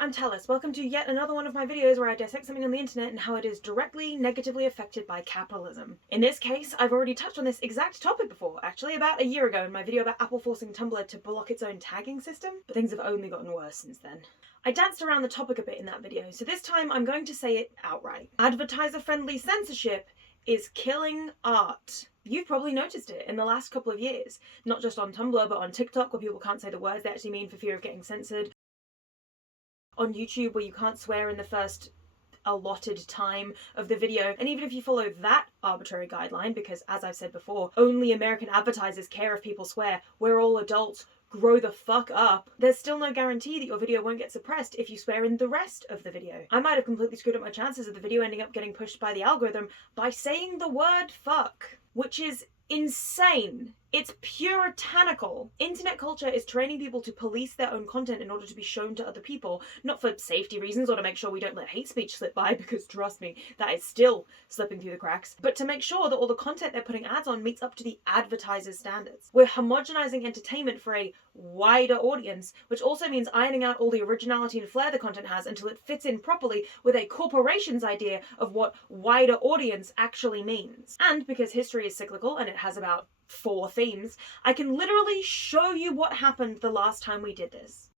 I'm Talis. Welcome to yet another one of my videos where I dissect something on the internet and how it is directly negatively affected by capitalism. In this case, I've already touched on this exact topic before, actually about a year ago in my video about Apple forcing Tumblr to block its own tagging system, but things have only gotten worse since then. I danced around the topic a bit in that video, so this time I'm going to say it outright. Advertiser-friendly censorship is killing art. You've probably noticed it in the last couple of years, not just on Tumblr but on TikTok where people can't say the words they actually mean for fear of getting censored, on YouTube where you can't swear in the first allotted time of the video, and even if you follow that arbitrary guideline, because as I've said before, only American advertisers care if people swear, we're all adults, grow the fuck up, there's still no guarantee that your video won't get suppressed if you swear in the rest of the video. I might have completely screwed up my chances of the video ending up getting pushed by the algorithm by saying the word fuck, which is insane. It's puritanical. Internet culture is training people to police their own content in order to be shown to other people, not for safety reasons or to make sure we don't let hate speech slip by, because trust me, that is still slipping through the cracks, but to make sure that all the content they're putting ads on meets up to the advertiser's standards. We're homogenizing entertainment for a wider audience, which also means ironing out all the originality and flair the content has until it fits in properly with a corporation's idea of what wider audience actually means. And because history is cyclical and it has about 4 themes, I can literally show you what happened the last time we did this.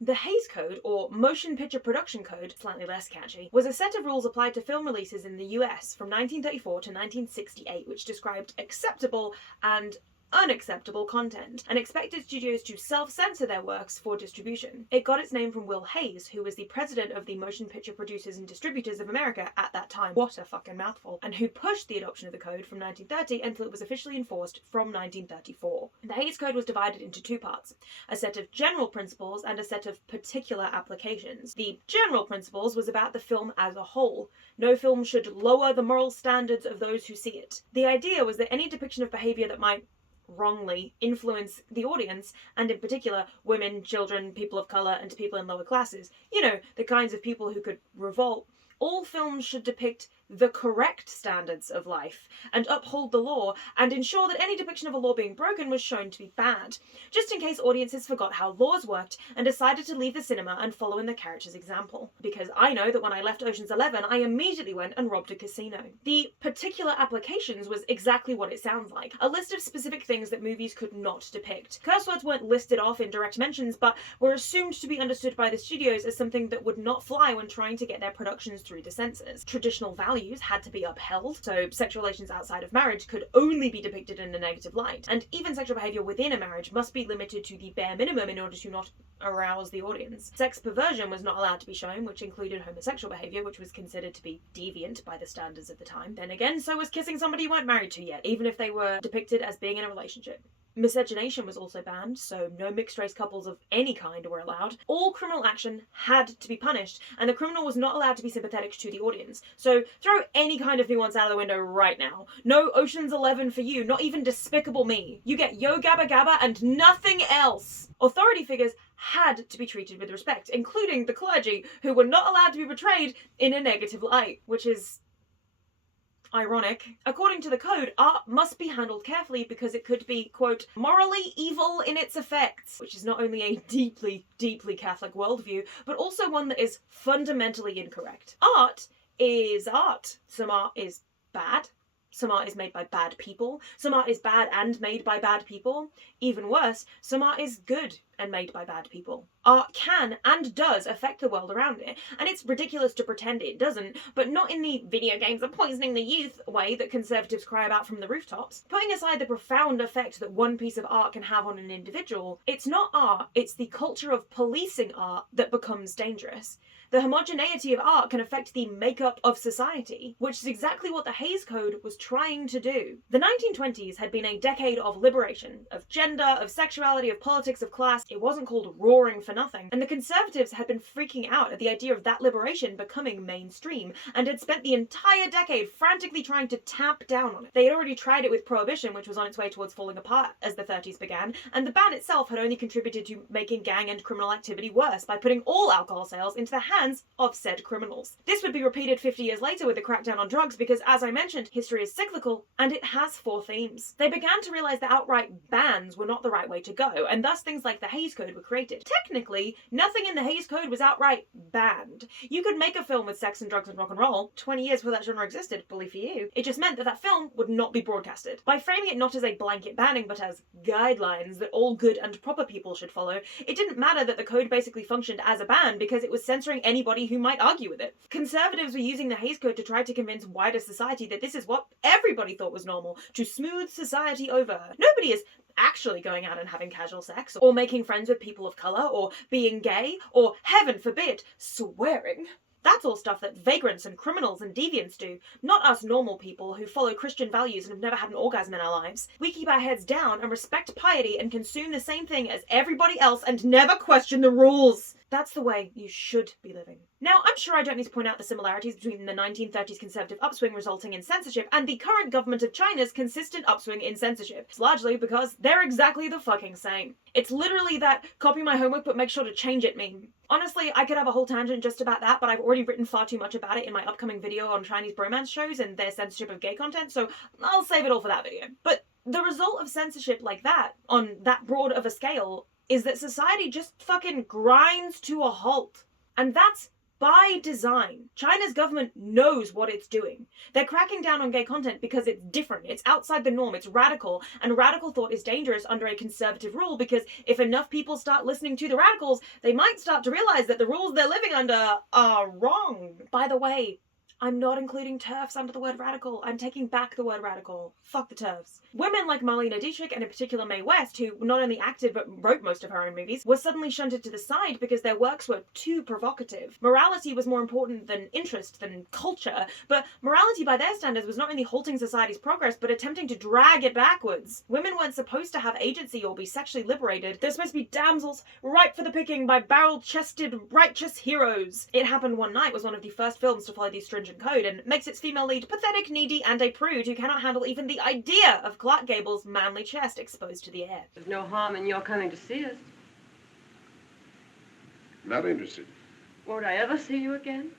The Hays Code, or Motion Picture Production Code, slightly less catchy, was a set of rules applied to film releases in the US from 1934 to 1968, which described acceptable and unacceptable content, and expected studios to self-censor their works for distribution. It got its name from Will Hays, who was the president of the Motion Picture Producers and Distributors of America at that time. What a fucking mouthful. And who pushed the adoption of the code from 1930 until it was officially enforced from 1934. The Hays Code was divided into 2 parts, a set of general principles and a set of particular applications. The general principles was about the film as a whole. No film should lower the moral standards of those who see it. The idea was that any depiction of behavior that might wrongly influence the audience, and in particular women, children, people of color, and people in lower classes, you know, the kinds of people who could revolt, all films should depict the correct standards of life and uphold the law and ensure that any depiction of a law being broken was shown to be bad, just in case audiences forgot how laws worked and decided to leave the cinema and follow in the character's example. Because I know that when I left Ocean's 11, I immediately went and robbed a casino. The particular applications was exactly what it sounds like, a list of specific things that movies could not depict. Curse words weren't listed off in direct mentions, but were assumed to be understood by the studios as something that would not fly when trying to get their productions through the censors. Traditional values had to be upheld, so sexual relations outside of marriage could only be depicted in a negative light, and even sexual behaviour within a marriage must be limited to the bare minimum in order to not arouse the audience. Sex perversion was not allowed to be shown, which included homosexual behaviour, which was considered to be deviant by the standards of the time. Then again, so was kissing somebody you weren't married to yet, even if they were depicted as being in a relationship. Miscegenation was also banned, so no mixed-race couples of any kind were allowed. All criminal action had to be punished, and the criminal was not allowed to be sympathetic to the audience. So throw any kind of nuance out of the window right now. No Ocean's 11 for you, not even Despicable Me. You get Yo Gabba Gabba and nothing else! Authority figures had to be treated with respect, including the clergy, who were not allowed to be portrayed in a negative light, which is ironic. According to the code, art must be handled carefully because it could be, quote, morally evil in its effects, which is not only a deeply, deeply Catholic worldview, but also one that is fundamentally incorrect. Art is art. Some art is bad. Some art is made by bad people. Some art is bad and made by bad people. Even worse, some art is good and made by bad people. Art can and does affect the world around it, and it's ridiculous to pretend it doesn't, but not in the video games are poisoning the youth way that conservatives cry about from the rooftops. Putting aside the profound effect that one piece of art can have on an individual, it's not art, it's the culture of policing art that becomes dangerous. The homogeneity of art can affect the makeup of society, which is exactly what the Hays Code was trying to do. The 1920s had been a decade of liberation, of gender, of sexuality, of politics, of class. It wasn't called roaring for nothing, and the conservatives had been freaking out at the idea of that liberation becoming mainstream, and had spent the entire decade frantically trying to tamp down on it. They had already tried it with prohibition, which was on its way towards falling apart as the 30s began, and the ban itself had only contributed to making gang and criminal activity worse by putting all alcohol sales into the hands of said criminals. This would be repeated 50 years later with the crackdown on drugs because, as I mentioned, history is cyclical, and it has 4 themes. They began to realise that outright bans were not the right way to go, and thus things like the Hays Code were created. Technically, nothing in the Hays Code was outright banned. You could make a film with sex and drugs and rock and roll 20 years before that genre existed, bully for you. It just meant that that film would not be broadcasted. By framing it not as a blanket banning, but as guidelines that all good and proper people should follow, it didn't matter that the code basically functioned as a ban because it was censoring anybody who might argue with it. Conservatives were using the Hays Code to try to convince wider society that this is what everybody thought was normal, to smooth society over. Nobody is actually going out and having casual sex, or making friends with people of colour, or being gay, or, heaven forbid, swearing. That's all stuff that vagrants and criminals and deviants do, not us normal people who follow Christian values and have never had an orgasm in our lives. We keep our heads down and respect piety and consume the same thing as everybody else and never question the rules. That's the way you should be living. Now, I'm sure I don't need to point out the similarities between the 1930s conservative upswing resulting in censorship and the current government of China's consistent upswing in censorship. It's largely because they're exactly the fucking same. It's literally that copy my homework but make sure to change it meme. Honestly, I could have a whole tangent just about that, but I've already written far too much about it in my upcoming video on Chinese bromance shows and their censorship of gay content, so I'll save it all for that video. But the result of censorship like that, on that broad of a scale, is that society just fucking grinds to a halt. And that's by design. China's government knows what it's doing. They're cracking down on gay content because it's different, it's outside the norm, it's radical, and radical thought is dangerous under a conservative rule because if enough people start listening to the radicals, they might start to realize that the rules they're living under are wrong. By the way, I'm not including TERFs under the word radical. I'm taking back the word radical. Fuck the TERFs. Women like Marlene Dietrich, and in particular Mae West, who not only acted but wrote most of her own movies, were suddenly shunted to the side because their works were too provocative. Morality was more important than interest, than culture, but morality by their standards was not only halting society's progress, but attempting to drag it backwards. Women weren't supposed to have agency or be sexually liberated. They're supposed to be damsels ripe for the picking by barrel-chested righteous heroes. It Happened One Night was one of the first films to follow these stringent code and makes its female lead pathetic, needy, and a prude who cannot handle even the idea of Clark Gable's manly chest exposed to the air. There's no harm in your coming to see us. Not interested. Won't I ever see you again?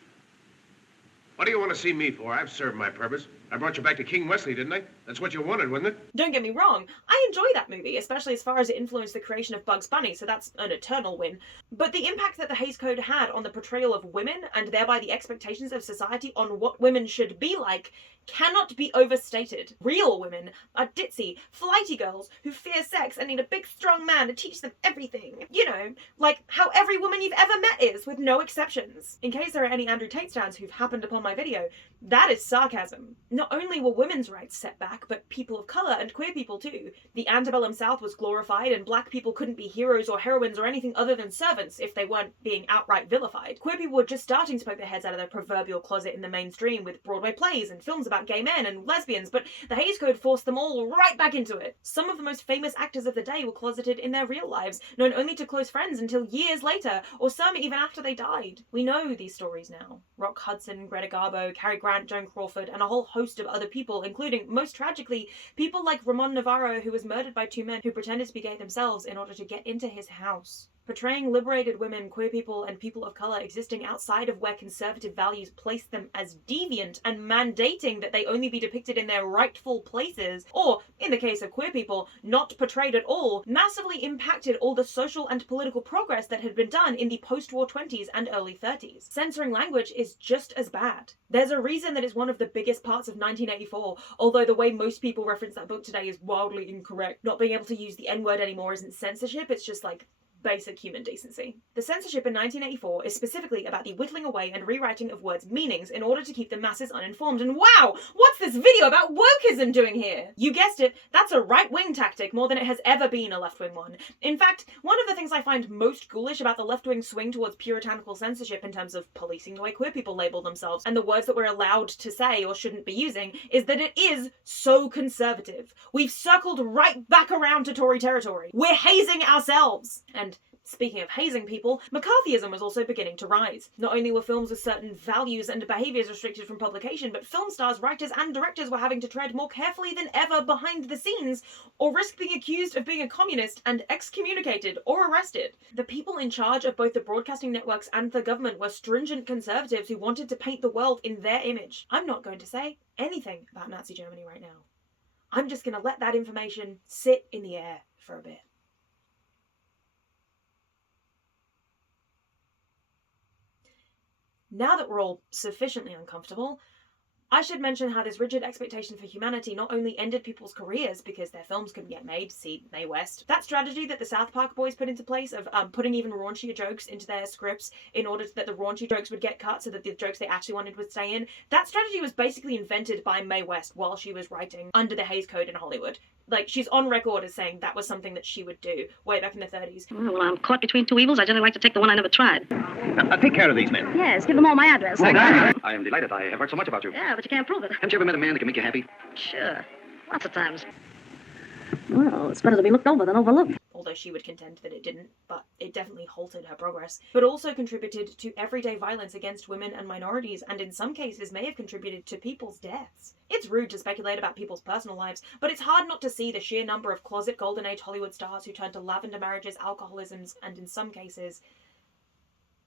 What do you want to see me for? I've served my purpose. I brought you back to King Wesley, didn't I? That's what you wanted, wasn't it? Don't get me wrong, I enjoy that movie, especially as far as it influenced the creation of Bugs Bunny, so that's an eternal win. But the impact that the Hays Code had on the portrayal of women, and thereby the expectations of society on what women should be like, cannot be overstated. Real women are ditzy, flighty girls who fear sex and need a big strong man to teach them everything. You know, like how every woman you've ever met is, with no exceptions. In case there are any Andrew Tate stans who've happened upon my video, that is sarcasm. Not only were women's rights set back, but people of colour and queer people too. The antebellum South was glorified and black people couldn't be heroes or heroines or anything other than servants if they weren't being outright vilified. Queer people were just starting to poke their heads out of their proverbial closet in the mainstream with Broadway plays and films about gay men and lesbians, but the Hays Code forced them all right back into it. Some of the most famous actors of the day were closeted in their real lives, known only to close friends until years later, or some even after they died. We know these stories now. Rock Hudson, Greta Garbo, Cary Grant, Joan Crawford, and a whole host of other people, including, most tragically, people like Ramon Navarro, who was murdered by two men who pretended to be gay themselves in order to get into his house. Portraying liberated women, queer people, and people of colour existing outside of where conservative values placed them as deviant and mandating that they only be depicted in their rightful places, or, in the case of queer people, not portrayed at all, massively impacted all the social and political progress that had been done in the post-war 20s and early 30s. Censoring language is just as bad. There's a reason that it's one of the biggest parts of 1984, although the way most people reference that book today is wildly incorrect. Not being able to use the N-word anymore isn't censorship, it's just like basic human decency. The censorship in 1984 is specifically about the whittling away and rewriting of words' meanings in order to keep the masses uninformed. And wow, what's this video about wokeism doing here? You guessed it, that's a right-wing tactic more than it has ever been a left-wing one. In fact, one of the things I find most ghoulish about the left-wing swing towards puritanical censorship in terms of policing the way queer people label themselves and the words that we're allowed to say or shouldn't be using is that it is so conservative. We've circled right back around to Tory territory. We're hazing ourselves. And speaking of hazing people, McCarthyism was also beginning to rise. Not only were films with certain values and behaviours restricted from publication, but film stars, writers and directors were having to tread more carefully than ever behind the scenes, or risk being accused of being a communist and excommunicated or arrested. The people in charge of both the broadcasting networks and the government were stringent conservatives who wanted to paint the world in their image. I'm not going to say anything about Nazi Germany right now. I'm just going to let that information sit in the air for a bit. Now that we're all sufficiently uncomfortable, I should mention how this rigid expectation for humanity not only ended people's careers because their films couldn't get made, see Mae West, that strategy that the South Park boys put into place of putting even raunchier jokes into their scripts in order that the raunchy jokes would get cut so that the jokes they actually wanted would stay in, that strategy was basically invented by Mae West while she was writing under the Hays Code in Hollywood. Like, she's on record as saying that was something that she would do way back in the 30s. Well, I'm caught between two evils. I generally like to take the one I never tried. Take care of these men. Yes, give them all my address. I am delighted. I have heard so much about you. Yeah, but you can't prove it. Haven't you ever met a man that can make you happy? Sure. Lots of times. Well, it's better to be looked over than overlooked. Although she would contend that it didn't, but it definitely halted her progress, but also contributed to everyday violence against women and minorities, and in some cases may have contributed to people's deaths. It's rude to speculate about people's personal lives, but it's hard not to see the sheer number of closet Golden Age Hollywood stars who turned to lavender marriages, alcoholisms, and in some cases,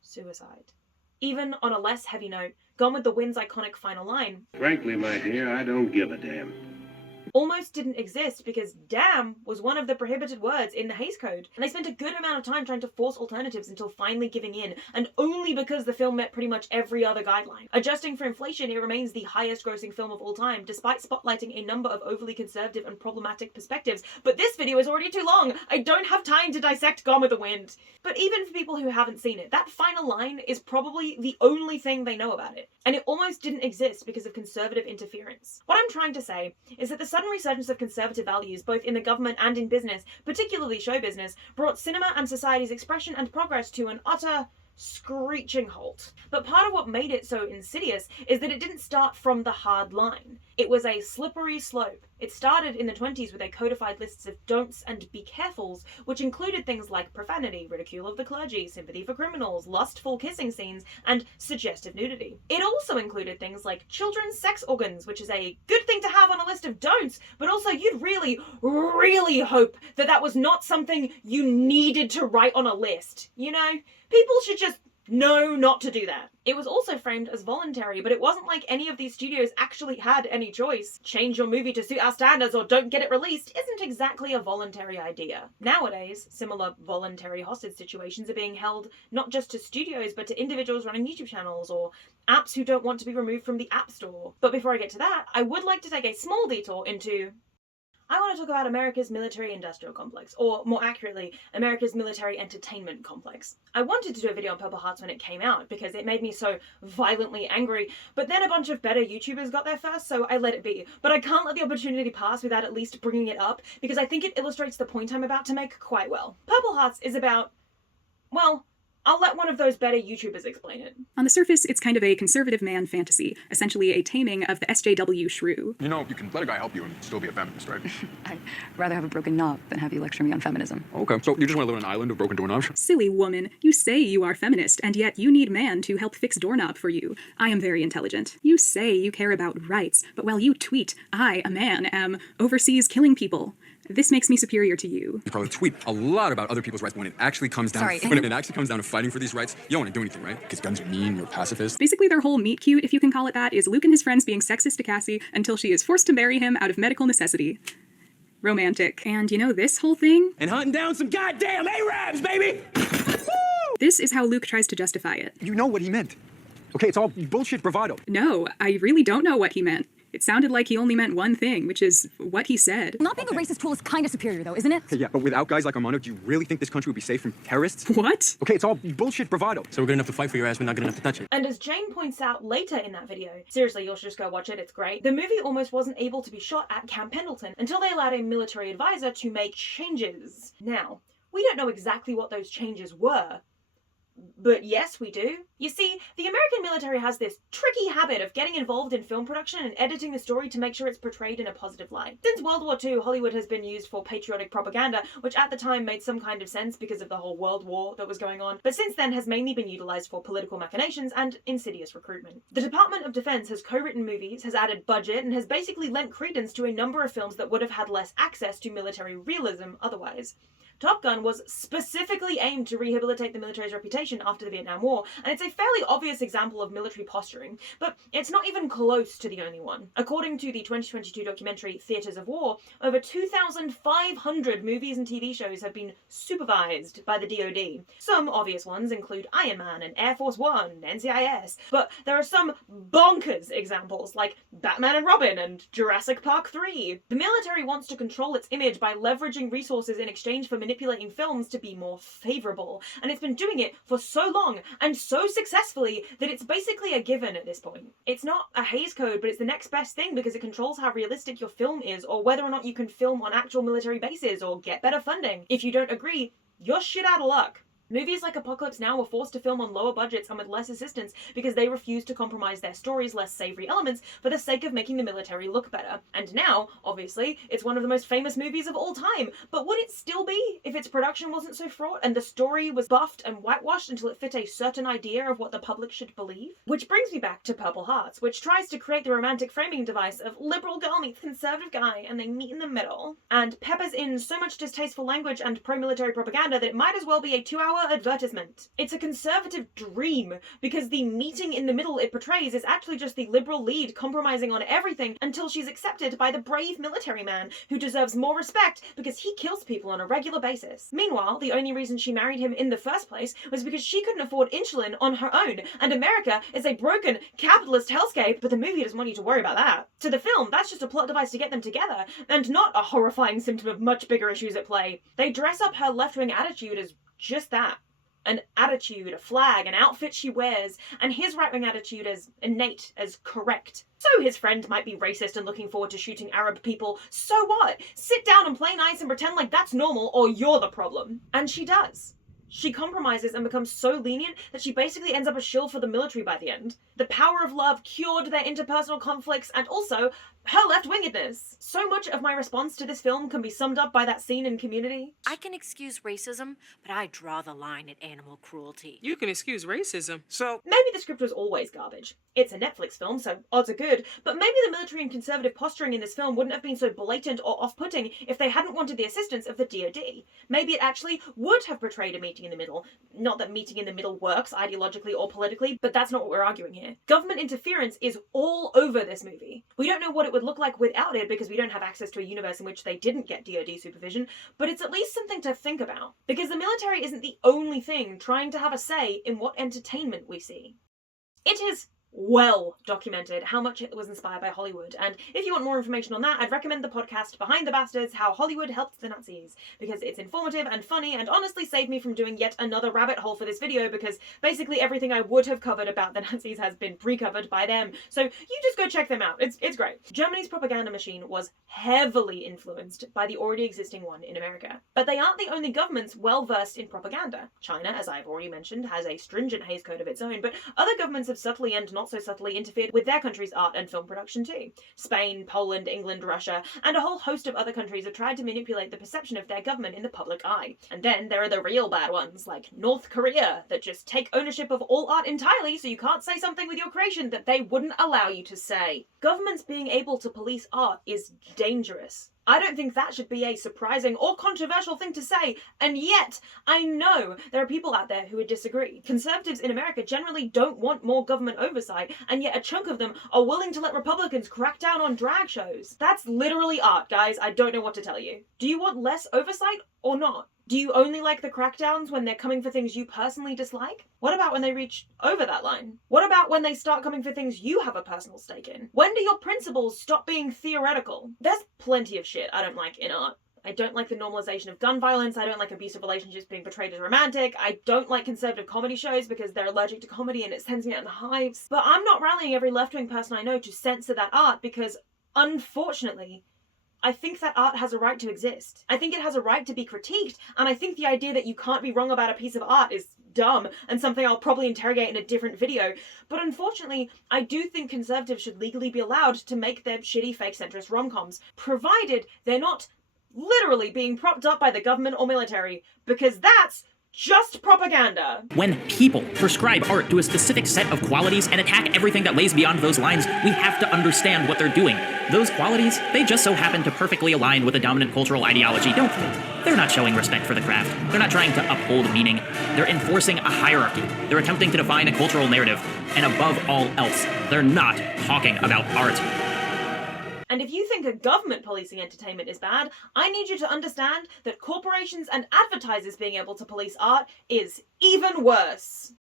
suicide. Even on a less heavy note, Gone with the Wind's iconic final line, Frankly, my dear, I don't give a damn, almost didn't exist because damn was one of the prohibited words in the Hays Code, and they spent a good amount of time trying to force alternatives until finally giving in, and only because the film met pretty much every other guideline. Adjusting for inflation, it remains the highest grossing film of all time, despite spotlighting a number of overly conservative and problematic perspectives. But this video is already too long! I don't have time to dissect Gone with the Wind! But even for people who haven't seen it, that final line is probably the only thing they know about it, and it almost didn't exist because of conservative interference. What I'm trying to say is that the sudden resurgence of conservative values, both in the government and in business, particularly show business, brought cinema and society's expression and progress to an utter screeching halt. But part of what made it so insidious is that it didn't start from the hard line. It was a slippery slope. It started in the 20s with a codified lists of don'ts and be carefuls, which included things like profanity, ridicule of the clergy, sympathy for criminals, lustful kissing scenes, and suggestive nudity. It also included things like children's sex organs, which is a good thing to have on a list of don'ts, but also you'd really, really hope that that was not something you needed to write on a list, you know? People should just know not to do that. It was also framed as voluntary, but it wasn't like any of these studios actually had any choice. Change your movie to suit our standards or don't get it released isn't exactly a voluntary idea. Nowadays, similar voluntary hostage situations are being held not just to studios, but to individuals running YouTube channels or apps who don't want to be removed from the App Store. But before I get to that, I would like to take a small detour into I want to talk about America's military-industrial complex, or more accurately, America's military entertainment complex. I wanted to do a video on Purple Hearts when it came out because it made me so violently angry, but then a bunch of better YouTubers got there first, so I let it be. But I can't let the opportunity pass without at least bringing it up because I think it illustrates the point I'm about to make quite well. Purple Hearts is about, well, I'll let one of those better YouTubers explain it. On the surface, it's kind of a conservative man fantasy, essentially a taming of the SJW shrew. You know, you can let a guy help you and still be a feminist, right? I'd rather have a broken knob than have you lecture me on feminism. Okay, so you just want to live on an island of broken doorknobs? Silly woman, you say you are feminist, and yet you need man to help fix doorknob for you. I am very intelligent. You say you care about rights, but while you tweet, I, a man, am overseas killing people. This makes me superior to you. You probably tweet a lot about other people's rights, but when it actually comes down when it actually comes down to fighting for these rights, you don't want to do anything, right? Because guns are mean, you're a pacifist. Basically, their whole meet cute, if you can call it that, is Luke and his friends being sexist to Cassie until she is forced to marry him out of medical necessity. Romantic. And you know this whole thing? And hunting down some goddamn Arabs, baby! This is how Luke tries to justify it. You know what he meant. Okay, it's all bullshit bravado. No, I really don't know what he meant. It sounded like he only meant one thing, which is what he said. Not being a racist tool is kind of superior, though, isn't it? Okay, yeah, but without guys like Armando, do you really think this country would be safe from terrorists? What? Okay, it's all bullshit bravado. So we're good enough to fight for your ass, but not good enough to touch it. And as Jane points out later in that video, seriously, you'll just go watch it, it's great, the movie almost wasn't able to be shot at Camp Pendleton until they allowed a military advisor to make changes. Now, we don't know exactly what those changes were, but yes, we do. You see, the American military has this tricky habit of getting involved in film production and editing the story to make sure it's portrayed in a positive light. Since World War II, Hollywood has been used for patriotic propaganda, which at the time made some kind of sense because of the whole World War that was going on, but since then has mainly been utilized for political machinations and insidious recruitment. The Department of Defense has co-written movies, has added budget, and has basically lent credence to a number of films that would have had less access to military realism otherwise. Top Gun was specifically aimed to rehabilitate the military's reputation after the Vietnam War, and it's a fairly obvious example of military posturing, but it's not even close to the only one. According to the 2022 documentary Theatres of War, over 2,500 movies and TV shows have been supervised by the DoD. Some obvious ones include Iron Man and Air Force One, NCIS, but there are some bonkers examples like Batman and Robin and Jurassic Park 3. The military wants to control its image by leveraging resources in exchange for manipulating films to be more favourable, and it's been doing it for so long and so successfully that it's basically a given at this point. It's not a Hays Code, but it's the next best thing because it controls how realistic your film is, or whether or not you can film on actual military bases or get better funding. If you don't agree, you're shit out of luck. Movies like Apocalypse Now were forced to film on lower budgets and with less assistance because they refused to compromise their story's less savoury elements for the sake of making the military look better. And now, obviously, it's one of the most famous movies of all time, but would it still be if its production wasn't so fraught and the story was buffed and whitewashed until it fit a certain idea of what the public should believe? Which brings me back to Purple Hearts, which tries to create the romantic framing device of liberal girl meets conservative guy and they meet in the middle, and peppers in so much distasteful language and pro-military propaganda that it might as well be a 2-hour advertisement. It's a conservative dream because the meeting in the middle it portrays is actually just the liberal lead compromising on everything until she's accepted by the brave military man who deserves more respect because he kills people on a regular basis. Meanwhile, the only reason she married him in the first place was because she couldn't afford insulin on her own, and America is a broken capitalist hellscape, but the movie doesn't want you to worry about that. To the film, that's just a plot device to get them together, and not a horrifying symptom of much bigger issues at play. They dress up her left-wing attitude as just that. An attitude, a flag, an outfit she wears, and his right-wing attitude as innate, as correct. So his friend might be racist and looking forward to shooting Arab people. So what? Sit down and play nice and pretend like that's normal or you're the problem. And she does. She compromises and becomes so lenient that she basically ends up a shill for the military by the end. The power of love cured their interpersonal conflicts and also her left-wingedness. So much of my response to this film can be summed up by that scene in Community. I can excuse racism, but I draw the line at animal cruelty. You can excuse racism. So maybe the script was always garbage. It's a Netflix film, so odds are good, but maybe the military and conservative posturing in this film wouldn't have been so blatant or off-putting if they hadn't wanted the assistance of the DoD. Maybe it actually would have portrayed a meeting in the middle. Not that meeting in the middle works ideologically or politically, but that's not what we're arguing here. Government interference is all over this movie. We don't know what it would look like without it because we don't have access to a universe in which they didn't get DoD supervision, but it's at least something to think about. Because the military isn't the only thing trying to have a say in what entertainment we see. It is well documented how much it was inspired by Hollywood, and if you want more information on that, I'd recommend the podcast Behind the Bastards: How Hollywood Helped the Nazis, because it's informative and funny and honestly saved me from doing yet another rabbit hole for this video because basically everything I would have covered about the Nazis has been pre-covered by them, so you just go check them out. It's great. Germany's propaganda machine was heavily influenced by the already existing one in America, but they aren't the only governments well versed in propaganda. China, as I've already mentioned, has a stringent Hays Code of its own, but other governments have subtly and not so subtly interfered with their country's art and film production too. Spain, Poland, England, Russia, and a whole host of other countries have tried to manipulate the perception of their government in the public eye. And then there are the real bad ones, like North Korea, that just take ownership of all art entirely so you can't say something with your creation that they wouldn't allow you to say. Governments being able to police art is dangerous. I don't think that should be a surprising or controversial thing to say, and yet I know there are people out there who would disagree. Conservatives in America generally don't want more government oversight, and yet a chunk of them are willing to let Republicans crack down on drag shows. That's literally art, guys. I don't know what to tell you. Do you want less oversight or not? Do you only like the crackdowns when they're coming for things you personally dislike? What about when they reach over that line? What about when they start coming for things you have a personal stake in? When do your principles stop being theoretical? There's plenty of shit I don't like in art. I don't like the normalization of gun violence. I don't like abusive relationships being portrayed as romantic. I don't like conservative comedy shows because they're allergic to comedy and it sends me out in the hives. But I'm not rallying every left-wing person I know to censor that art because, unfortunately, I think that art has a right to exist. I think it has a right to be critiqued, and I think the idea that you can't be wrong about a piece of art is dumb and something I'll probably interrogate in a different video. But unfortunately, I do think conservatives should legally be allowed to make their shitty fake centrist rom-coms, provided they're not literally being propped up by the government or military, because that's just propaganda. When people prescribe art to a specific set of qualities and attack everything that lays beyond those lines, we have to understand what they're doing. Those qualities, they just so happen to perfectly align with the dominant cultural ideology, don't they? They're not showing respect for the craft. They're not trying to uphold meaning. They're enforcing a hierarchy. They're attempting to define a cultural narrative. And above all else, they're not talking about art. And if you think a government policing entertainment is bad, I need you to understand that corporations and advertisers being able to police art is even worse.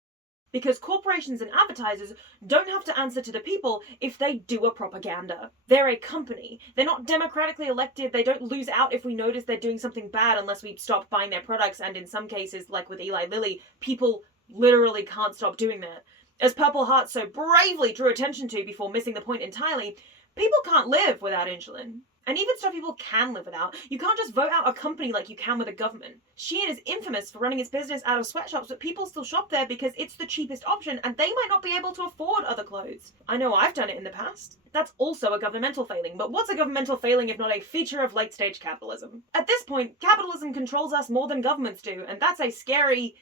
Because corporations and advertisers don't have to answer to the people if they do a propaganda. They're a company. They're not democratically elected. They don't lose out if we notice they're doing something bad unless we stop buying their products. And in some cases, like with Eli Lilly, people literally can't stop doing that. As Purple Heart so bravely drew attention to before missing the point entirely, people can't live without insulin. And even stuff people can live without. You can't just vote out a company like you can with a government. Shein is infamous for running its business out of sweatshops, but people still shop there because it's the cheapest option and they might not be able to afford other clothes. I know I've done it in the past. That's also a governmental failing, but what's a governmental failing if not a feature of late-stage capitalism? At this point, capitalism controls us more than governments do, and that's a scary,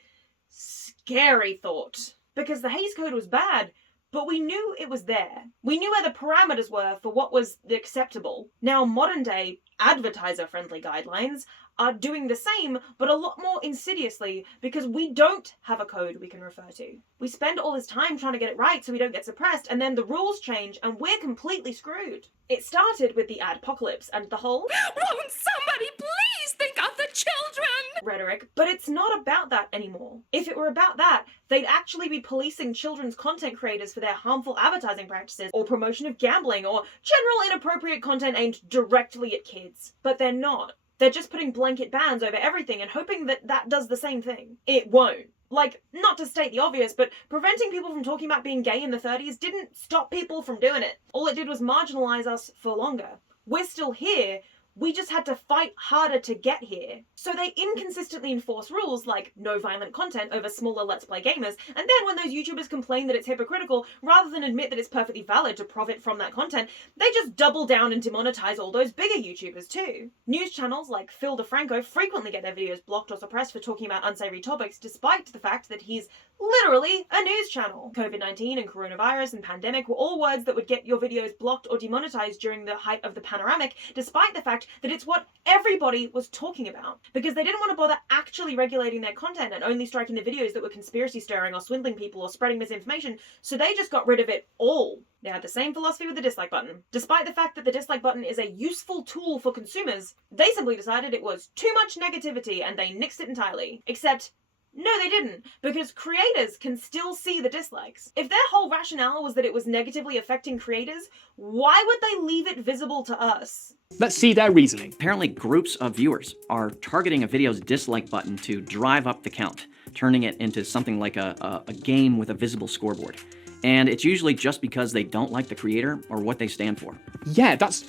scary thought. Because the Hays Code was bad, but we knew it was there. We knew where the parameters were for what was acceptable. Now, modern day, advertiser-friendly guidelines are doing the same, but a lot more insidiously, because we don't have a code we can refer to. We spend all this time trying to get it right so we don't get suppressed, and then the rules change and we're completely screwed. It started with the adpocalypse and the whole "Won't somebody please think of the children?" rhetoric, but it's not about that anymore. If it were about that, they'd actually be policing children's content creators for their harmful advertising practices or promotion of gambling or general inappropriate content aimed directly at kids. But they're not. They're just putting blanket bans over everything and hoping that that does the same thing. It won't. Like, not to state the obvious, but preventing people from talking about being gay in the 30s didn't stop people from doing it. All it did was marginalize us for longer. We're still here. We just had to fight harder to get here. So they inconsistently enforce rules like no violent content over smaller Let's Play gamers, and then when those YouTubers complain that it's hypocritical, rather than admit that it's perfectly valid to profit from that content, they just double down and demonetize all those bigger YouTubers too. News channels like Phil DeFranco frequently get their videos blocked or suppressed for talking about unsavory topics, despite the fact that he's literally a news channel. COVID-19 and coronavirus and pandemic were all words that would get your videos blocked or demonetized during the height of the panoramic, despite the fact that it's what everybody was talking about. Because they didn't want to bother actually regulating their content and only striking the videos that were conspiracy stirring or swindling people or spreading misinformation, so they just got rid of it all. They had the same philosophy with the dislike button. Despite the fact that the dislike button is a useful tool for consumers, they simply decided it was too much negativity and they nixed it entirely. Except, no, they didn't, because creators can still see the dislikes. If their whole rationale was that it was negatively affecting creators, why would they leave it visible to us? Let's see their reasoning. Apparently, groups of viewers are targeting a video's dislike button to drive up the count, turning it into something like a game with a visible scoreboard. And it's usually just because they don't like the creator or what they stand for. Yeah, that's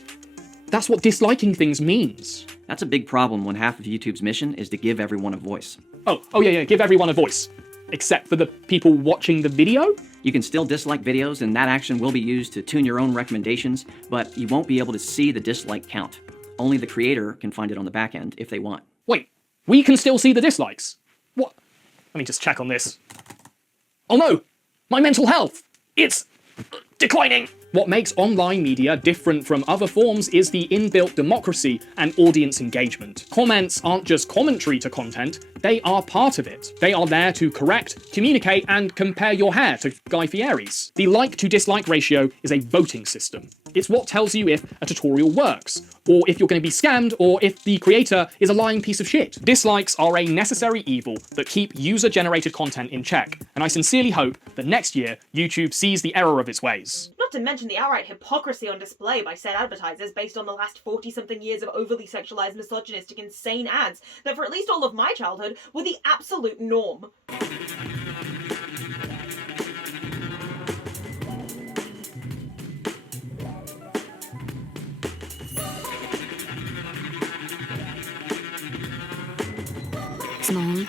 what disliking things means. That's a big problem when half of YouTube's mission is to give everyone a voice. Oh yeah, give everyone a voice. Except for the people watching the video? You can still dislike videos, and that action will be used to tune your own recommendations, but you won't be able to see the dislike count. Only the creator can find it on the back end if they want. Wait, we can still see the dislikes? What? Let me just check on this. Oh no! My mental health! It's declining! What makes online media different from other forms is the inbuilt democracy and audience engagement. Comments aren't just commentary to content, they are part of it. They are there to correct, communicate, and compare your hair to Guy Fieri's. The like to dislike ratio is a voting system. It's what tells you if a tutorial works, or if you're going to be scammed, or if the creator is a lying piece of shit. Dislikes are a necessary evil that keep user-generated content in check, and I sincerely hope that next year YouTube sees the error of its ways. Not to mention the outright hypocrisy on display by said advertisers based on the last 40-something years of overly sexualized, misogynistic, insane ads that for at least all of my childhood were the absolute norm. Small,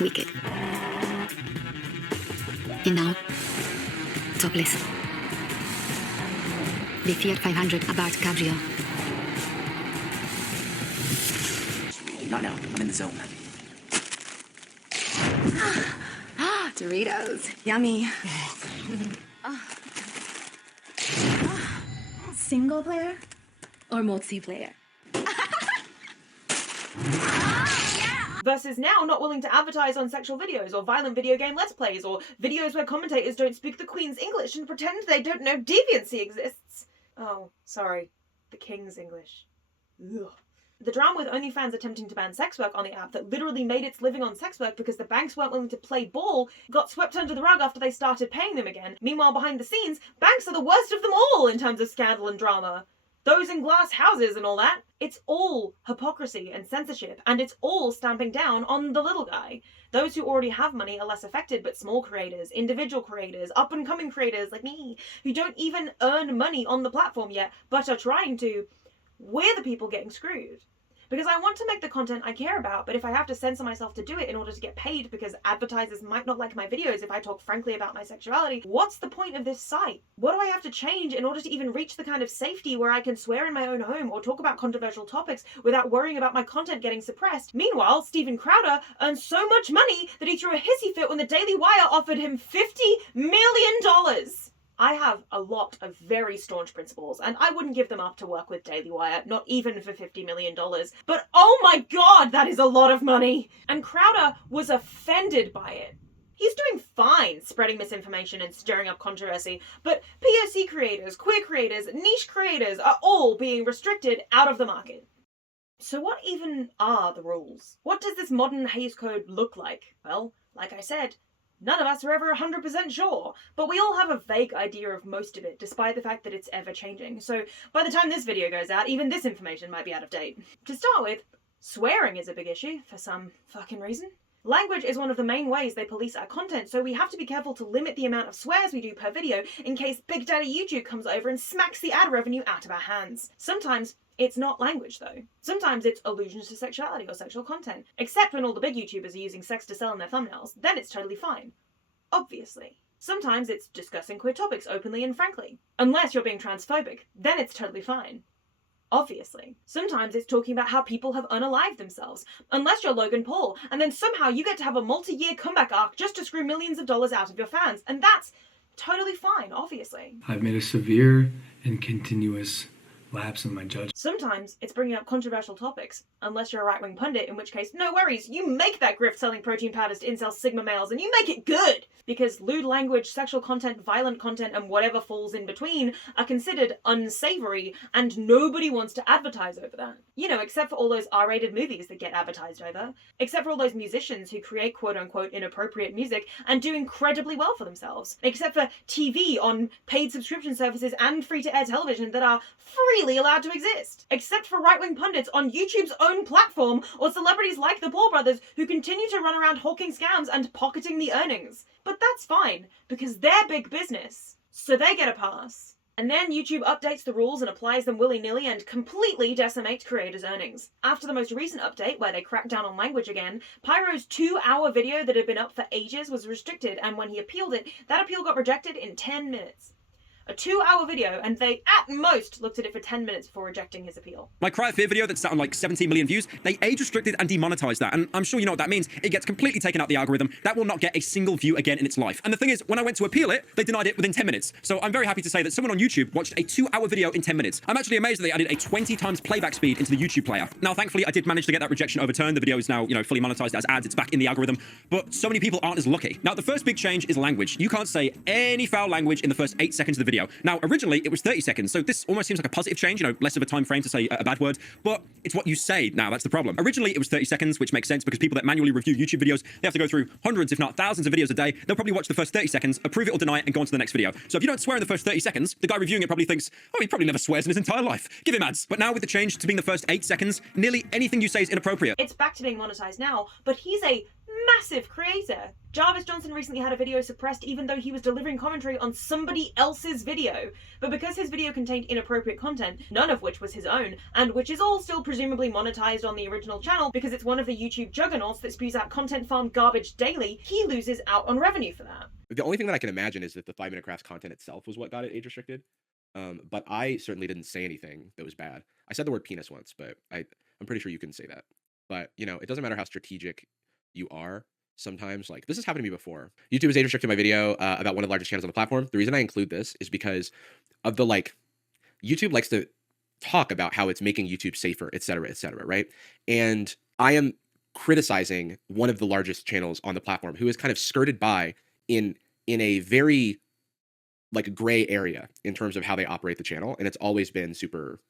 wicked. And now, topless. The Fiat 500 Abarth Cabrio. Not now. I'm in the zone. Doritos. Yummy. Single player or multiplayer? versus now not willing to advertise on sexual videos or violent video game let's plays or videos where commentators don't speak the Queen's English and pretend they don't know deviancy exists. Oh, sorry. The King's English. Ugh. The drama with OnlyFans attempting to ban sex work on the app that literally made its living on sex work because the banks weren't willing to play ball got swept under the rug after they started paying them again. Meanwhile, behind the scenes, banks are the worst of them all in terms of scandal and drama. Those in glass houses and all that. It's all hypocrisy and censorship, and it's all stamping down on the little guy. Those who already have money are less affected, but small creators, individual creators, up-and-coming creators like me, who don't even earn money on the platform yet, but are trying to, we're the people getting screwed. Because I want to make the content I care about, but if I have to censor myself to do it in order to get paid because advertisers might not like my videos if I talk frankly about my sexuality, what's the point of this site? What do I have to change in order to even reach the kind of safety where I can swear in my own home or talk about controversial topics without worrying about my content getting suppressed? Meanwhile, Steven Crowder earns so much money that he threw a hissy fit when the Daily Wire offered him $50 million. I have a lot of very staunch principles, and I wouldn't give them up to work with Daily Wire, not even for $50 million. But oh my god, that is a lot of money! And Crowder was offended by it. He's doing fine spreading misinformation and stirring up controversy, but POC creators, queer creators, niche creators are all being restricted out of the market. So what even are the rules? What does this modern Hays Code look like? Well, like I said, none of us are ever 100% sure, but we all have a vague idea of most of it, despite the fact that it's ever-changing. So by the time this video goes out, even this information might be out of date. To start with, swearing is a big issue, for some fucking reason. Language is one of the main ways they police our content, so we have to be careful to limit the amount of swears we do per video in case Big Daddy YouTube comes over and smacks the ad revenue out of our hands. Sometimes it's not language though. Sometimes it's allusions to sexuality or sexual content. Except when all the big YouTubers are using sex to sell in their thumbnails, then it's totally fine. Obviously. Sometimes it's discussing queer topics openly and frankly. Unless you're being transphobic, then it's totally fine. Obviously. Sometimes it's talking about how people have unalived themselves. Unless you're Logan Paul, and then somehow you get to have a multi-year comeback arc just to screw millions of dollars out of your fans, and that's totally fine, obviously. I've made a severe and continuous lapse in my judgment. Sometimes it's bringing up controversial topics, unless you're a right-wing pundit, in which case, no worries, you make that grift selling protein powders to incel Sigma males, and you make it good! Because lewd language, sexual content, violent content, and whatever falls in between are considered unsavory, and nobody wants to advertise over that. You know, except for all those R-rated movies that get advertised over. Except for all those musicians who create quote-unquote inappropriate music and do incredibly well for themselves. Except for TV on paid subscription services and free-to-air television that are freely allowed to exist. Except for right-wing pundits on YouTube's own platform or celebrities like the Paul brothers who continue to run around hawking scams and pocketing the earnings. But that's fine, because they're big business, so they get a pass. And then YouTube updates the rules and applies them willy-nilly and completely decimates creators' earnings. After the most recent update, where they cracked down on language again, Pyro's 2-hour video that had been up for ages was restricted, and when he appealed it, that appeal got rejected in 10 minutes. A 2-hour video, and they at most looked at it for 10 minutes before rejecting his appeal. My Cry of Fear video that's sat on like 17 million views, they age restricted and demonetized that, and I'm sure you know what that means. It gets completely taken out the algorithm. That will not get a single view again in its life. And the thing is, when I went to appeal it, they denied it within 10 minutes. So I'm very happy to say that someone on YouTube watched a 2-hour video in 10 minutes. I'm actually amazed that they added a 20 times playback speed into the YouTube player. Now, thankfully, I did manage to get that rejection overturned. The video is now, fully monetized as ads. It's back in the algorithm. But so many people aren't as lucky. Now, the first big change is language. You can't say any foul language in the first 8 seconds of the video. Now, originally, it was 30 seconds, so this almost seems like a positive change, less of a time frame to say a bad word, but it's what you say now, that's the problem. Originally, it was 30 seconds, which makes sense because people that manually review YouTube videos, they have to go through hundreds, if not thousands of videos a day. They'll probably watch the first 30 seconds, approve it or deny it, and go on to the next video. So if you don't swear in the first 30 seconds, the guy reviewing it probably thinks, oh, he probably never swears in his entire life. Give him ads. But now with the change to being the first 8 seconds, nearly anything you say is inappropriate. It's back to being monetized now, but he's a massive creator. Jarvis Johnson recently had a video suppressed even though he was delivering commentary on somebody else's video. But because his video contained inappropriate content, none of which was his own, and which is all still presumably monetized on the original channel because it's one of the YouTube juggernauts that spews out content farm garbage daily, he loses out on revenue for that. The only thing that I can imagine is that the 5-minute crafts content itself was what got it age restricted. But I certainly didn't say anything that was bad. I said the word penis once, but I'm pretty sure you couldn't say that. But, it doesn't matter how strategic you are. Sometimes, like, this has happened to me before. YouTube has age restricted my video about one of the largest channels on the platform. The reason I include this is because of the, YouTube likes to talk about how it's making YouTube safer, et cetera, right? And I am criticizing one of the largest channels on the platform who is kind of skirted by in a very like gray area in terms of how they operate the channel, and it's always been super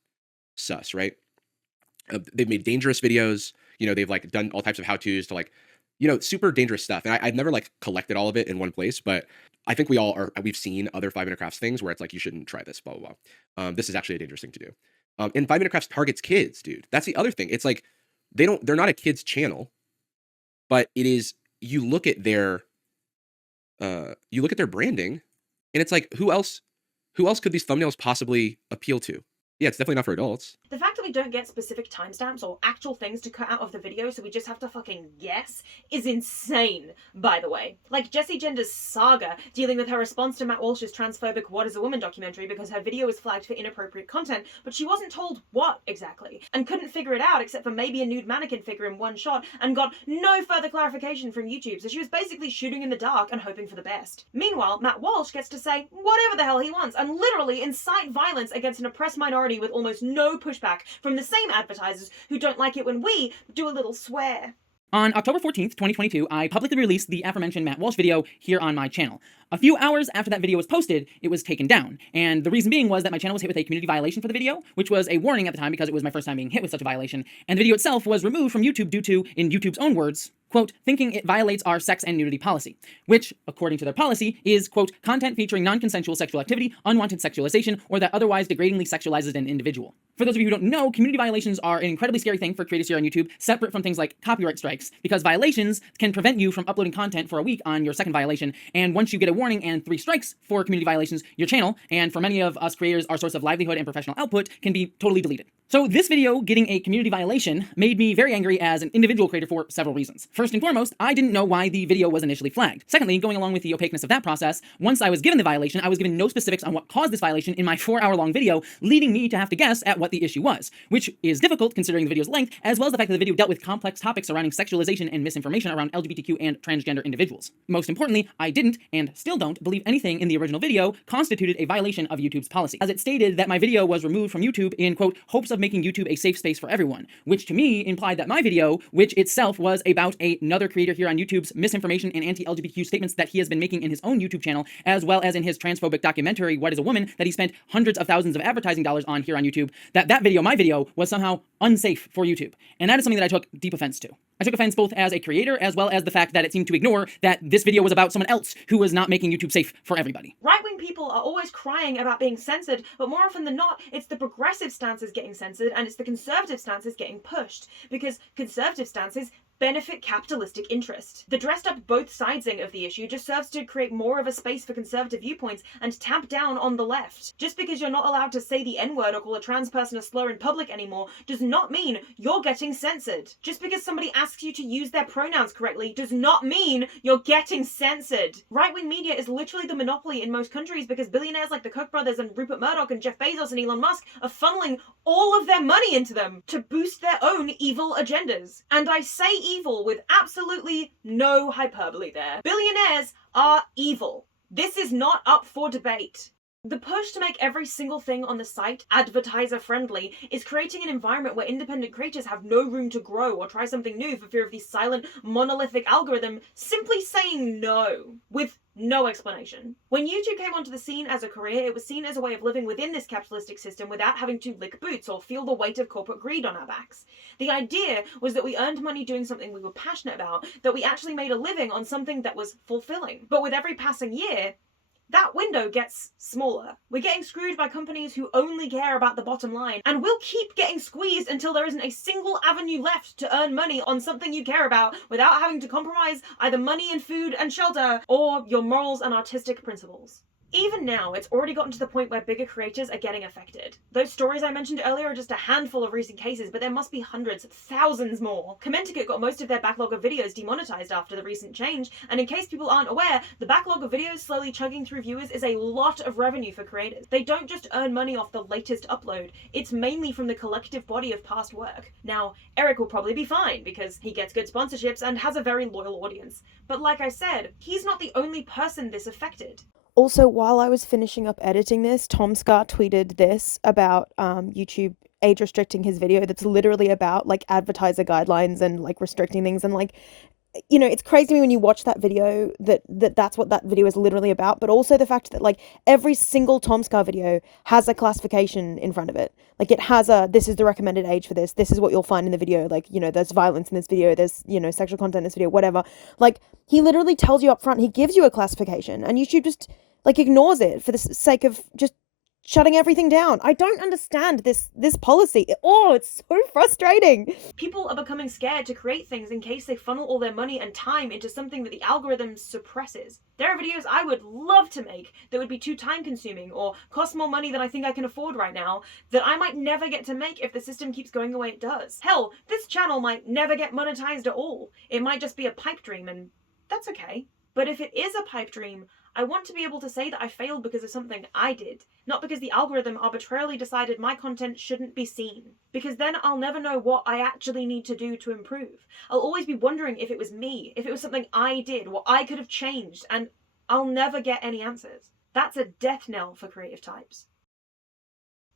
sus, right? They've made dangerous videos, you know, they've like done all types of how-tos to like, you know, super dangerous stuff. And I've never like collected all of it in one place, but I think we've seen other 5 Minute Crafts things where it's like, you shouldn't try this, blah, blah, blah. This is actually a dangerous thing to do. And 5 Minute Crafts targets kids, dude. That's the other thing. It's like, they're not a kid's channel, but it is, you look at their branding and it's like, who else could these thumbnails possibly appeal to? Yeah, it's definitely not for adults. The fact that we don't get specific timestamps or actual things to cut out of the video so we just have to fucking guess is insane, by the way. Like Jessie Gender's saga dealing with her response to Matt Walsh's transphobic What is a Woman documentary because her video was flagged for inappropriate content, but she wasn't told what exactly, and couldn't figure it out except for maybe a nude mannequin figure in one shot, and got no further clarification from YouTube, so she was basically shooting in the dark and hoping for the best. Meanwhile, Matt Walsh gets to say whatever the hell he wants and literally incite violence against an oppressed minority with almost no pushback from the same advertisers who don't like it when we do a little swear. On October 14th, 2022, I publicly released the aforementioned Matt Walsh video here on my channel. A few hours after that video was posted, it was taken down. And the reason being was that my channel was hit with a community violation for the video, which was a warning at the time because it was my first time being hit with such a violation. And the video itself was removed from YouTube due to, in YouTube's own words, quote, thinking it violates our sex and nudity policy, which, according to their policy, is, quote, content featuring non-consensual sexual activity, unwanted sexualization, or that otherwise degradingly sexualizes an individual. For those of you who don't know, community violations are an incredibly scary thing for creators here on YouTube, separate from things like copyright strikes, because violations can prevent you from uploading content for a week on your second violation, and once you get a warning and 3 strikes for community violations, your channel, and for many of us creators, our source of livelihood and professional output, can be totally deleted. So this video getting a community violation made me very angry as an individual creator for several reasons. First and foremost, I didn't know why the video was initially flagged. Secondly, going along with the opaqueness of that process, once I was given the violation, I was given no specifics on what caused this violation in my 4-hour-long video, leading me to have to guess at what the issue was, which is difficult considering the video's length, as well as the fact that the video dealt with complex topics surrounding sexualization and misinformation around LGBTQ and transgender individuals. Most importantly, I didn't, and still don't, believe anything in the original video constituted a violation of YouTube's policy, as it stated that my video was removed from YouTube in, quote, hopes of making YouTube a safe space for everyone, which to me implied that my video, which itself was about another creator here on YouTube's misinformation and anti-LGBTQ statements that he has been making in his own YouTube channel, as well as in his transphobic documentary, What is a Woman, that he spent hundreds of thousands of advertising dollars on here on YouTube, that video, my video, was somehow unsafe for YouTube. And that is something that I took deep offense to. I took offense both as a creator as well as the fact that it seemed to ignore that this video was about someone else who was not making YouTube safe for everybody. Right-wing people are always crying about being censored, but more often than not, it's the progressive stances getting censored and it's the conservative stances getting pushed, because conservative stances benefit capitalistic interest. The dressed up both sidesing of the issue just serves to create more of a space for conservative viewpoints and tamp down on the left. Just because you're not allowed to say the N-word or call a trans person a slur in public anymore does not mean you're getting censored. Just because somebody asks you to use their pronouns correctly does not mean you're getting censored. Right-wing media is literally the monopoly in most countries because billionaires like the Koch brothers and Rupert Murdoch and Jeff Bezos and Elon Musk are funneling all of their money into them to boost their own evil agendas. And I say evil with absolutely no hyperbole there. Billionaires are evil. This is not up for debate. The push to make every single thing on the site advertiser friendly is creating an environment where independent creators have no room to grow or try something new for fear of the silent monolithic algorithm simply saying no, with no explanation. When YouTube came onto the scene as a career, it was seen as a way of living within this capitalistic system without having to lick boots or feel the weight of corporate greed on our backs. The idea was that we earned money doing something we were passionate about, that we actually made a living on something that was fulfilling. But with every passing year, that window gets smaller. We're getting screwed by companies who only care about the bottom line, and we'll keep getting squeezed until there isn't a single avenue left to earn money on something you care about without having to compromise either money and food and shelter or your morals and artistic principles. Even now, it's already gotten to the point where bigger creators are getting affected. Those stories I mentioned earlier are just a handful of recent cases, but there must be hundreds, thousands more. Commenticate got most of their backlog of videos demonetized after the recent change, and in case people aren't aware, the backlog of videos slowly chugging through viewers is a lot of revenue for creators. They don't just earn money off the latest upload, it's mainly from the collective body of past work. Now, Eric will probably be fine, because he gets good sponsorships and has a very loyal audience. But like I said, he's not the only person this affected. Also, while I was finishing up editing this, Tom Scott tweeted this about YouTube age restricting his video that's literally about like advertiser guidelines and like restricting things, and like, you know, it's crazy to me when you watch that video that's what that video is literally about, but also the fact that like every single Tom Scar video has a classification in front of it. Like it has this is the recommended age for this is what you'll find in the video, like, you know, there's violence in this video, there's, you know, sexual content in this video, whatever. Like he literally tells you up front, he gives you a classification, and YouTube just like ignores it for the sake of just shutting everything down. I don't understand this policy. Oh, it's so frustrating. People are becoming scared to create things in case they funnel all their money and time into something that the algorithm suppresses. There are videos I would love to make that would be too time consuming or cost more money than I think I can afford right now, that I might never get to make if the system keeps going the way it does. Hell, this channel might never get monetized at all. It might just be a pipe dream, and that's okay. But if it is a pipe dream, I want to be able to say that I failed because of something I did, not because the algorithm arbitrarily decided my content shouldn't be seen. Because then I'll never know what I actually need to do to improve. I'll always be wondering if it was me, if it was something I did, what I could have changed, and I'll never get any answers. That's a death knell for creative types.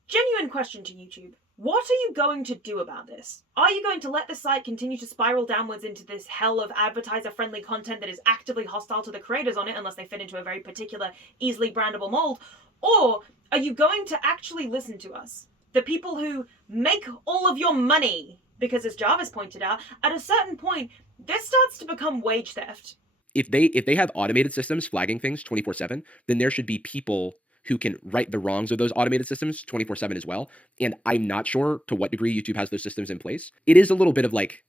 Genuine question to YouTube. What are you going to do about this? Are you going to let the site continue to spiral downwards into this hell of advertiser-friendly content that is actively hostile to the creators on it unless they fit into a very particular, easily brandable mold? Or are you going to actually listen to us? The people who make all of your money? Because as Jarvis pointed out, at a certain point, this starts to become wage theft. If they have automated systems flagging things 24/7, then there should be people who can right the wrongs of those automated systems 24/7 as well. And I'm not sure to what degree YouTube has those systems in place. It is a little bit of like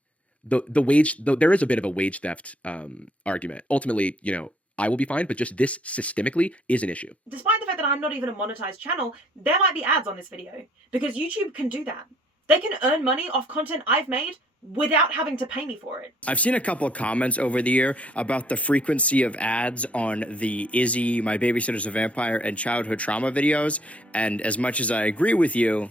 there is a bit of a wage theft argument. Ultimately, you know, I will be fine, but just this systemically is an issue. Despite the fact that I'm not even a monetized channel, there might be ads on this video, because YouTube can do that. They can earn money off content I've made without having to pay me for it. I've seen a couple of comments over the year about the frequency of ads on the Izzy, My Babysitter's a Vampire, and Childhood Trauma videos, and as much as I agree with you,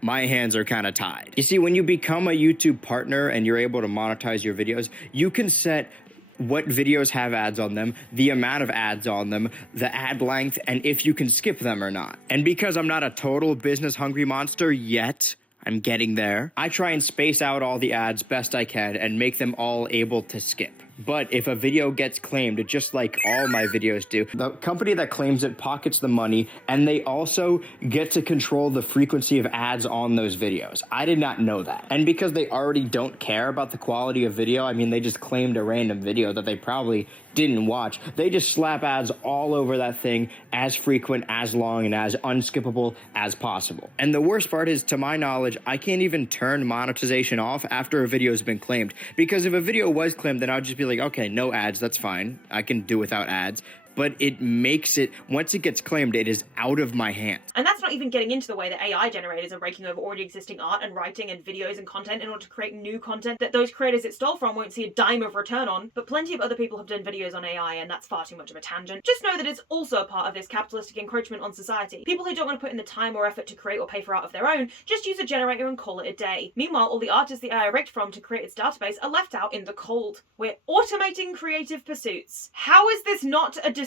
my hands are kind of tied. You see, when you become a YouTube partner and you're able to monetize your videos, you can set what videos have ads on them, the amount of ads on them, the ad length, and if you can skip them or not. And because I'm not a total business hungry monster yet, I'm getting there, I try and space out all the ads best I can and make them all able to skip. But if a video gets claimed, just like all my videos do, the company that claims it pockets the money, and they also get to control the frequency of ads on those videos. I did not know that. And because they already don't care about the quality of video, I mean, they just claimed a random video that they probably didn't watch. They just slap ads all over that thing, as frequent, as long, and as unskippable as possible. And the worst part is, to my knowledge, I can't even turn monetization off after a video has been claimed. Because if a video was claimed, then I would just be like, okay, no ads, that's fine. I can do without ads. But it makes it, once it gets claimed, it is out of my hands. And that's not even getting into the way that AI generators are raking over already existing art and writing and videos and content in order to create new content that those creators it stole from won't see a dime of return on. But plenty of other people have done videos on AI, and that's far too much of a tangent. Just know that it's also a part of this capitalistic encroachment on society. People who don't want to put in the time or effort to create or pay for art of their own just use a generator and call it a day. Meanwhile, all the artists the AI raked from to create its database are left out in the cold. We're automating creative pursuits. How is this not a dystopia?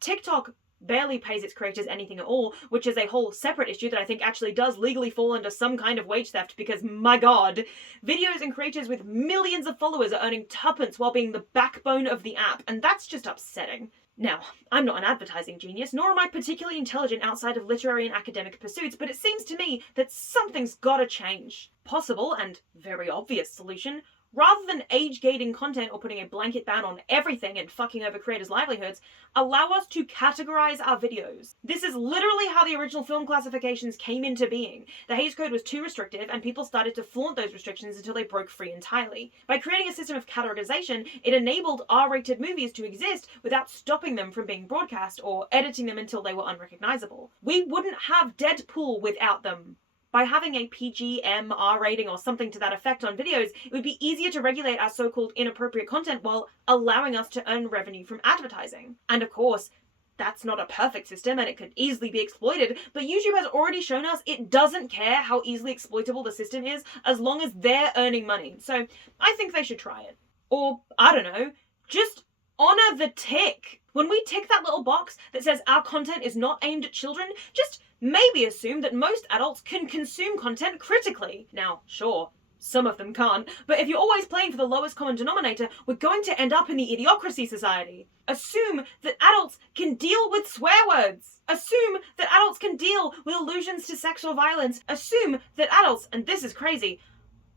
TikTok barely pays its creators anything at all, which is a whole separate issue that I think actually does legally fall under some kind of wage theft, because my god, videos and creators with millions of followers are earning tuppence while being the backbone of the app, and that's just upsetting. Now, I'm not an advertising genius, nor am I particularly intelligent outside of literary and academic pursuits, but it seems to me that something's gotta change. Possible, and very obvious solution, rather than age-gating content or putting a blanket ban on everything and fucking over creators' livelihoods, allow us to categorize our videos. This is literally how the original film classifications came into being. The Hays Code was too restrictive, and people started to flaunt those restrictions until they broke free entirely. By creating a system of categorization, it enabled R-rated movies to exist without stopping them from being broadcast or editing them until they were unrecognizable. We wouldn't have Deadpool without them. By having a PG-M-R rating or something to that effect on videos, it would be easier to regulate our so-called inappropriate content while allowing us to earn revenue from advertising. And of course, that's not a perfect system and it could easily be exploited, but YouTube has already shown us it doesn't care how easily exploitable the system is as long as they're earning money. So I think they should try it. Or, I don't know, just honor the tick. When we tick that little box that says our content is not aimed at children, just maybe assume that most adults can consume content critically. Now, sure, some of them can't, but if you're always playing for the lowest common denominator, we're going to end up in the idiocracy society. Assume that adults can deal with swear words. Assume that adults can deal with allusions to sexual violence. Assume that adults, and this is crazy,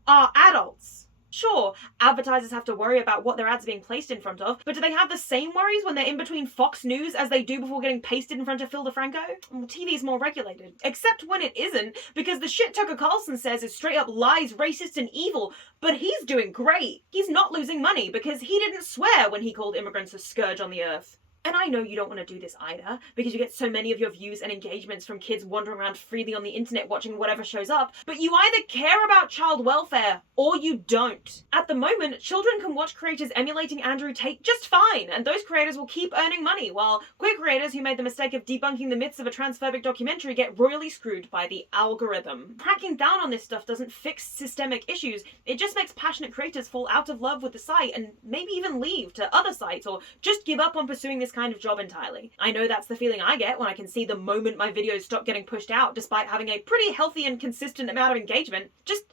are adults. Sure, advertisers have to worry about what their ads are being placed in front of, but do they have the same worries when they're in between Fox News as they do before getting pasted in front of Phil DeFranco? Well, TV's more regulated. Except when it isn't, because the shit Tucker Carlson says is straight up lies, racist, and evil, but he's doing great. He's not losing money because he didn't swear when he called immigrants a scourge on the earth. And I know you don't want to do this either, because you get so many of your views and engagements from kids wandering around freely on the internet watching whatever shows up, but you either care about child welfare or you don't. At the moment, children can watch creators emulating Andrew Tate just fine, and those creators will keep earning money, while queer creators who made the mistake of debunking the myths of a transphobic documentary get royally screwed by the algorithm. Cracking down on this stuff doesn't fix systemic issues, it just makes passionate creators fall out of love with the site and maybe even leave to other sites or just give up on pursuing this kind of job entirely. I know that's the feeling I get when I can see the moment my videos stop getting pushed out despite having a pretty healthy and consistent amount of engagement. Just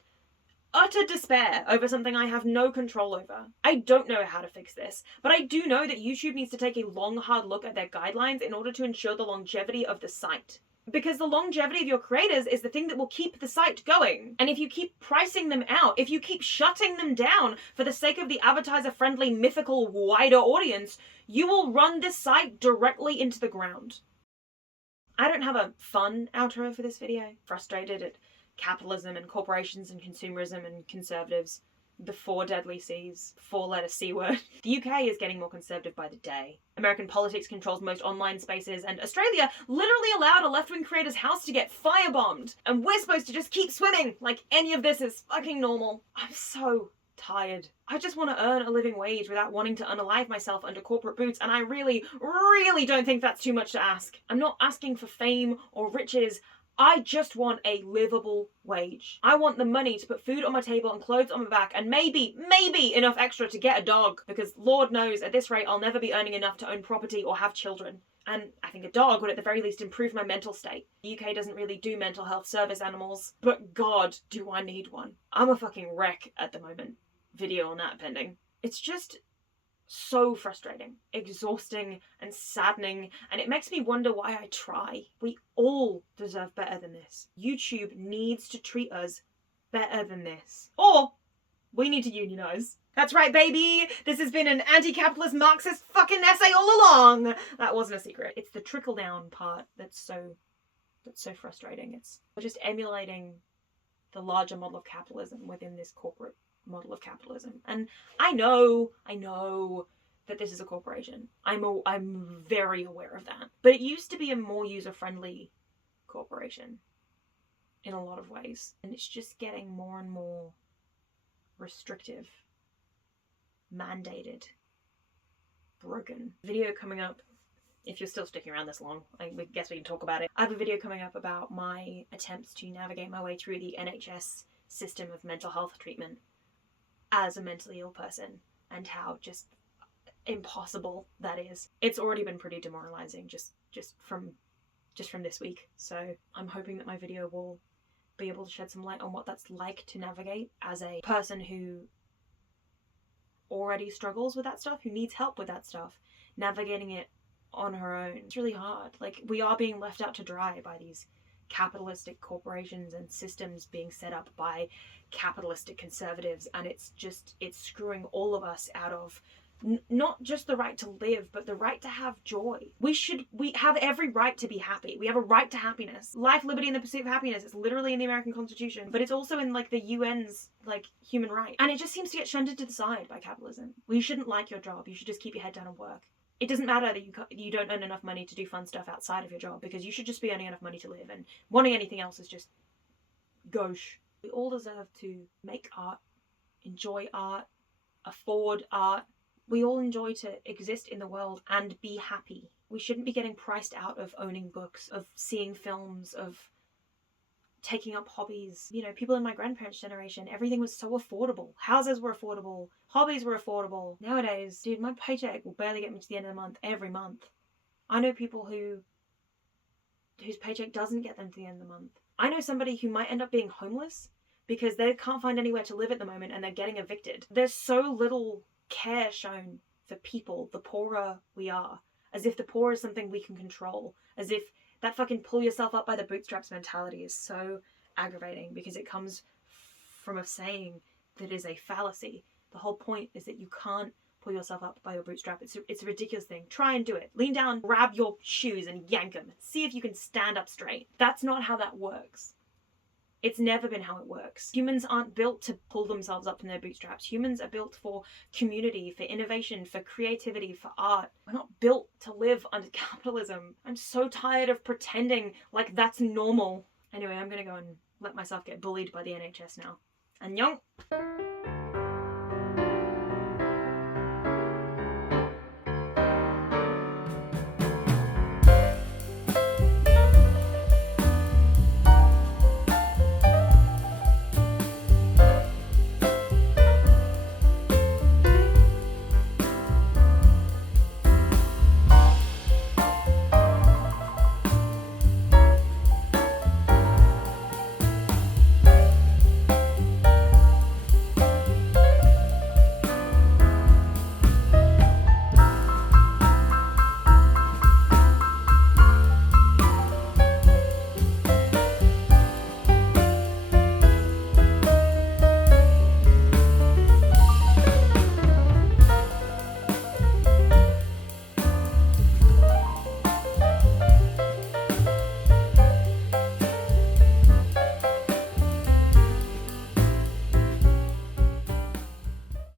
utter despair over something I have no control over. I don't know how to fix this, but I do know that YouTube needs to take a long, hard look at their guidelines in order to ensure the longevity of the site. Because the longevity of your creators is the thing that will keep the site going. And if you keep pricing them out, if you keep shutting them down for the sake of the advertiser-friendly, mythical, wider audience, you will run this site directly into the ground. I don't have a fun outro for this video. Frustrated at capitalism and corporations and consumerism and conservatives. The 4 deadly C's, 4-letter C word. The UK is getting more conservative by the day. American politics controls most online spaces, and Australia literally allowed a left-wing creator's house to get firebombed. And we're supposed to just keep swimming like any of this is fucking normal. I'm so tired. I just want to earn a living wage without wanting to unalive myself under corporate boots, and I really, really don't think that's too much to ask. I'm not asking for fame or riches. I just want a livable wage. I want the money to put food on my table and clothes on my back and maybe enough extra to get a dog, because Lord knows at this rate I'll never be earning enough to own property or have children. And I think a dog would at the very least improve my mental state. The UK doesn't really do mental health service animals, but God, do I need one. I'm a fucking wreck at the moment. Video on that pending. It's just so frustrating, exhausting, and saddening, and it makes me wonder why I try. We all deserve better than this. YouTube needs to treat us better than this. Or we need to unionize. That's right, baby! This has been an anti-capitalist Marxist fucking essay all along! That wasn't a secret. It's the trickle-down part that's so frustrating. We're just emulating the larger model of capitalism within this corporate model of capitalism. And I know that this is a corporation. I'm very aware of that. But it used to be a more user-friendly corporation in a lot of ways. And it's just getting more and more restrictive, mandated, broken. Video coming up, if you're still sticking around this long, I guess we can talk about it. I have a video coming up about my attempts to navigate my way through the NHS system of mental health treatment as a mentally ill person, and how just impossible that is. It's already been pretty demoralizing just from this week. So I'm hoping that my video will be able to shed some light on what that's like to navigate as a person who already struggles with that stuff, who needs help with that stuff, navigating it on her own. It's really hard. Like, we are being left out to dry by these capitalistic corporations and systems being set up by capitalistic conservatives, and it's screwing all of us out of not just the right to live, but the right to have joy. We have every right to be happy. We have a right to happiness. Life, liberty, and the pursuit of happiness is literally in the American Constitution, but it's also in like the UN's like human right. And it just seems to get shunted to the side by capitalism. Well, you shouldn't like your job. You should just keep your head down and work. It doesn't matter that you don't earn enough money to do fun stuff outside of your job, because you should just be earning enough money to live, and wanting anything else is just gauche. We all deserve to make art, enjoy art, afford art. We all enjoy to exist in the world and be happy. We shouldn't be getting priced out of owning books, of seeing films, of taking up hobbies. You know, people in my grandparents' generation, everything was so affordable. Houses were affordable, hobbies were affordable. Nowadays, dude, my paycheck will barely get me to the end of the month every month. I know people whose paycheck doesn't get them to the end of the month. I know somebody who might end up being homeless because they can't find anywhere to live at the moment and they're getting evicted. There's so little care shown for people the poorer we are, as if the poor is something we can control, as if that fucking pull yourself up by the bootstraps mentality is so aggravating because it comes from a saying that is a fallacy. The whole point is that you can't pull yourself up by your bootstrap. It's a ridiculous thing. Try and do it. Lean down, grab your shoes and yank them. See if you can stand up straight. That's not how that works. It's never been how it works. Humans aren't built to pull themselves up from their bootstraps. Humans are built for community, for innovation, for creativity, for art. We're not built to live under capitalism. I'm so tired of pretending like that's normal. Anyway, I'm gonna go and let myself get bullied by the NHS now. Annyeong!